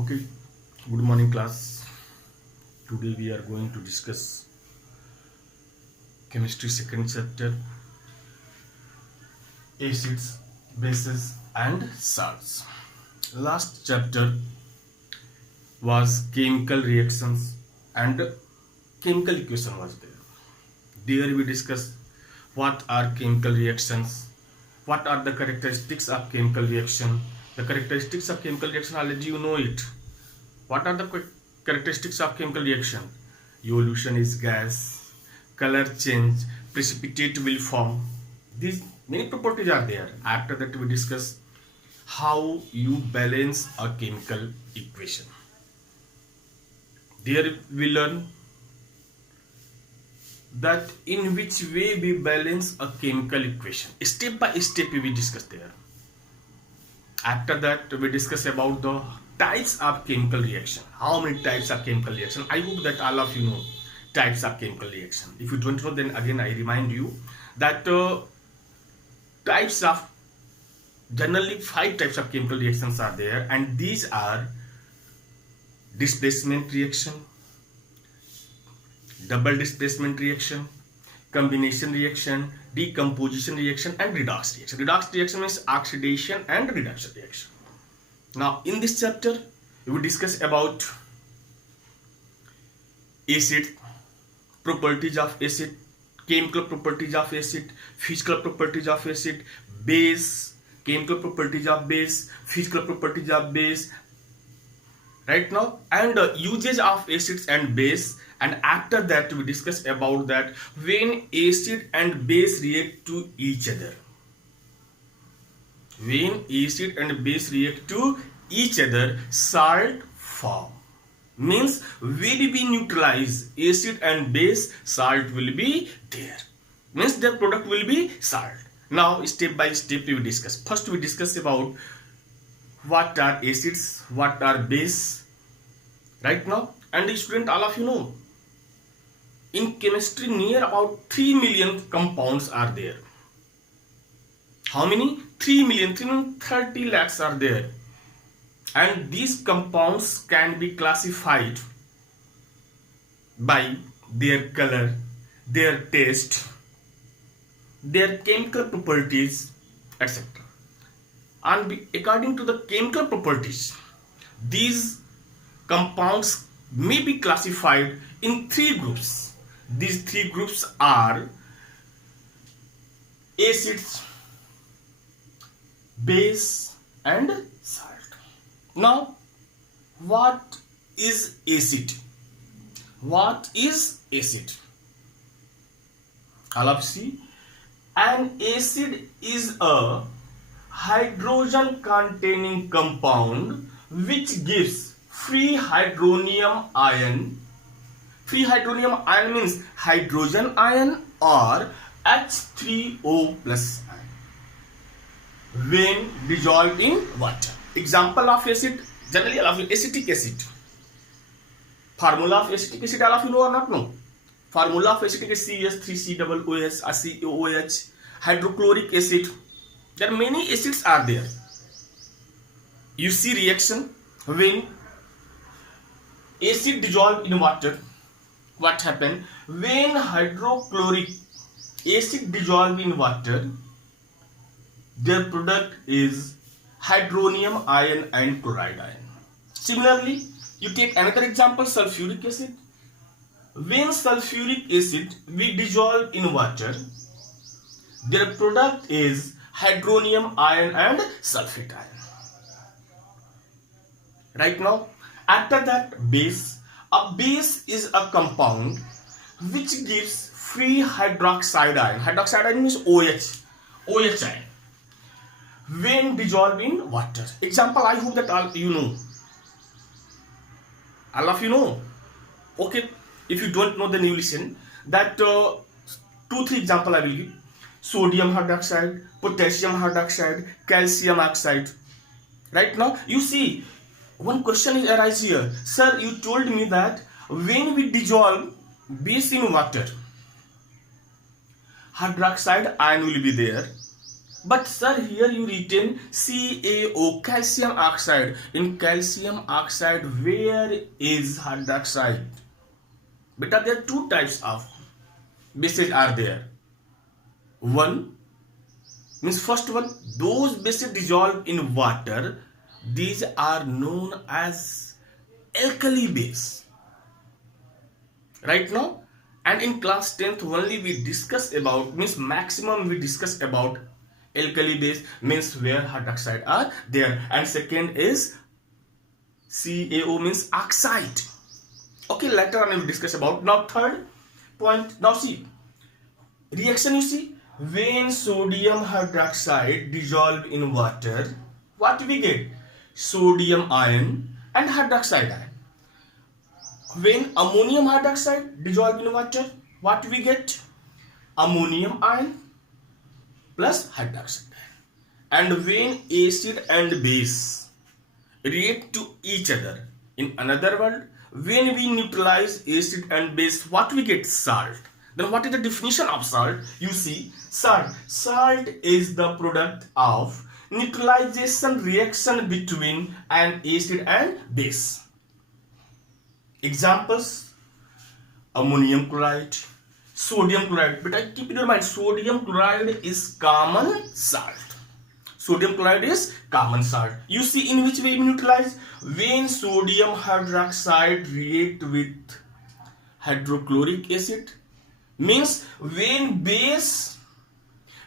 Okay, good morning class. Today we are going to discuss chemistry second chapter, acids, bases and salts. Last chapter was chemical reactions and chemical equation was there. There we discuss what are chemical reactions, what are the characteristics of chemical reaction. The characteristics of chemical reaction already you know it. What are the characteristics of chemical reaction? Evolution is gas, color change, precipitate will form. These many properties are there. After that we discuss how you balance a chemical equation. There we learn that in which way we balance a chemical equation. Step by step we discuss there. After that we discuss about the types of chemical reaction. How many types of chemical reaction? I hope that all of you know types of chemical reaction. If you don't know, then again I remind you that types of generally 5 types of chemical reactions are there, and these are displacement reaction, double displacement reaction, combination reaction, decomposition reaction and redox reaction. Redox reaction means oxidation and reduction reaction. Now in this chapter we will discuss about acid, properties of acid, chemical properties of acid, physical properties of acid, base, chemical properties of base, physical properties of base, right now, and usage of acids and base. And after that we discuss about that when acid and base react to each other. When acid and base react to each other, salt form. Means will be neutralize acid and base, salt will be there. Means their product will be salt. Now step by step we will discuss. First we discuss about what are acids, what are base, right now. And student, all of you know, in chemistry near about 3 million compounds are there. How many? 3 million, 30 lakhs are there. And these compounds can be classified by their color, their taste, their chemical properties, etc. And according to the chemical properties, these compounds may be classified in 3 groups. These 3 groups are acids, base and salt. Now, what is acid? What is acid? All of see, an acid is a hydrogen containing compound which gives free hydronium ion. Free hydronium ion means hydrogen ion or H3O plus ion when dissolved in water. Example of acid, generally all of you, acetic acid. Formula of acetic acid, all of you know or not know? Formula of acetic is CH3COOH, COOH, hydrochloric acid. There are many acids are there. You see reaction when acid dissolved in water. What happened? When hydrochloric acid dissolved in water, their product is hydronium ion and chloride ion. Similarly, you take another example, sulfuric acid. When sulfuric acid we dissolve in water, their product is hydronium ion and sulfate ion. Right now, after that, base. A base is a compound which gives free hydroxide ion. Hydroxide ion means OH ion when dissolved in water. Example, I hope that all you know. All of you know. Okay, if you don't know, then you listen. That 2-3 example I will give. Sodium hydroxide, potassium hydroxide, calcium oxide. Right now, you see, one question is arise here. Sir, you told me that when we dissolve base in water, hydroxide ion will be there But sir, here you written CaO, calcium oxide. In calcium oxide, where is hydroxide? Beta, there are two types of bases are there. One means first one, those bases dissolve in water. These are known as alkali base. Right now, and in class 10th only we discuss about, means maximum we discuss about alkali base, means where hydroxide are there, and second is CaO means oxide. Okay, later on we will discuss about. Now third point, now see reaction, you see when sodium hydroxide dissolve in water, what we get? Sodium ion and hydroxide ion. When ammonium hydroxide dissolve in water, what we get? Ammonium ion plus hydroxide ion. And when acid and base react to each other, in another word, when we neutralize acid and base, what we get? Salt. Then what is the definition of salt? You see, salt is the product of neutralization reaction between an acid and base. Examples: ammonium chloride, sodium chloride. But I keep in your mind, sodium chloride is common salt. Sodium chloride is common salt. You see in which way we neutralize? When sodium hydroxide react with hydrochloric acid, means when base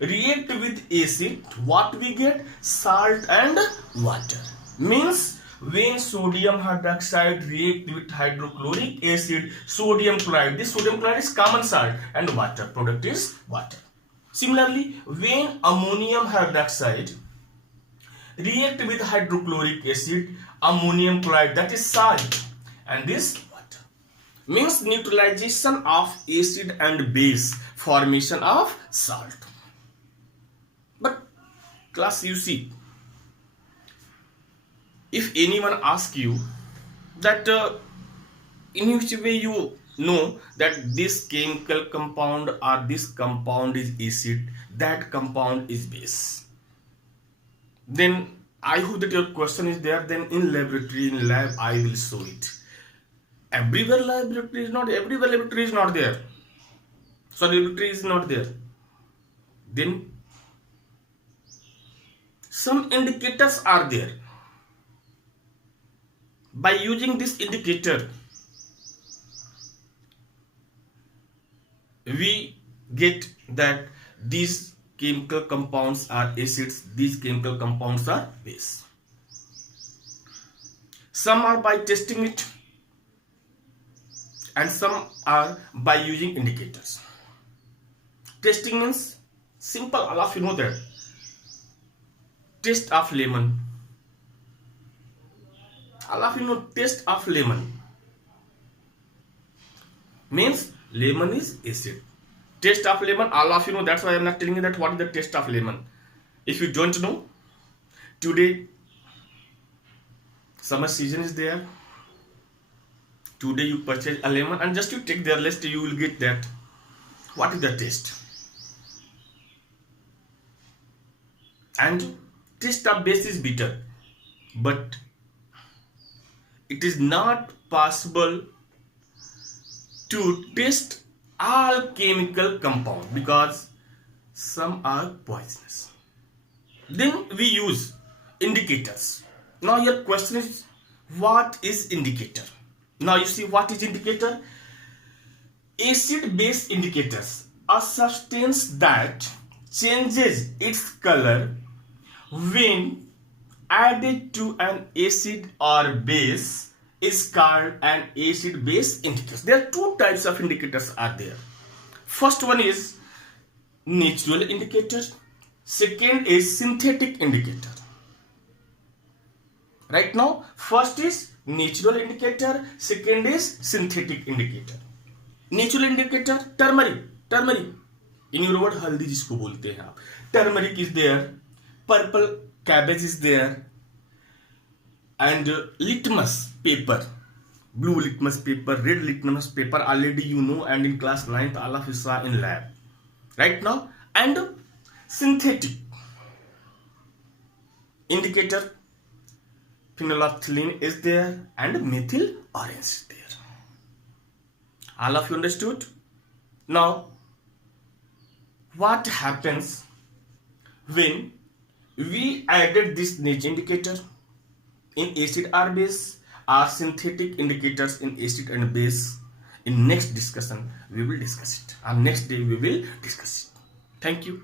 react with acid, what we get? Salt and water. Means when sodium hydroxide react with hydrochloric acid, sodium chloride, this sodium chloride is common salt, and water, product is water. Similarly, when ammonium hydroxide react with hydrochloric acid, ammonium chloride, that is salt, and this water. Means neutralization of acid and base, formation of salt. But class, you see, if anyone asks you that in which way you know that this chemical compound or this compound is acid, that compound is base, then I hope that your question is there. Then in laboratory, in lab, I will show it. Everywhere laboratory is not, everywhere laboratory is not there. So laboratory is not there. Then some indicators are there. By using this indicator, we get that these chemical compounds are acids, these chemical compounds are base. Some are by testing it, and some are by using indicators. Testing means simple, all of you know that. Taste of lemon. All of you know taste of lemon. Means lemon is acid. Taste of lemon, all of you know, that's why I am not telling you that what is the taste of lemon. If you don't know, today summer season is there. Today you purchase a lemon and just you take their list, you will get that. What is the taste? And taste of base is bitter. But it is not possible to taste all chemical compounds because some are poisonous. Then we use indicators. Now your question is, what is indicator? Now you see what is indicator? Acid base indicators, a substance that changes its color when added to an acid or base is called an acid base indicator. There are two types of indicators are there. First one is natural indicator. Second is synthetic indicator. Right now, first is natural indicator, second is synthetic indicator. Natural indicator, turmeric. In your word, haldi जिसको बोलते हैं आप. Turmeric is there, purple cabbage is there, and litmus paper, blue litmus paper, red litmus paper, already you know, and in class 9th all of you saw in lab. Right now, and synthetic. indicator phenolphthalein is there and methyl orange is there. All of you understood? Now what happens when we added this niche indicator in acid or base, or synthetic indicators in acid and base? In next discussion we will discuss it, and next day we will discuss it. Thank you.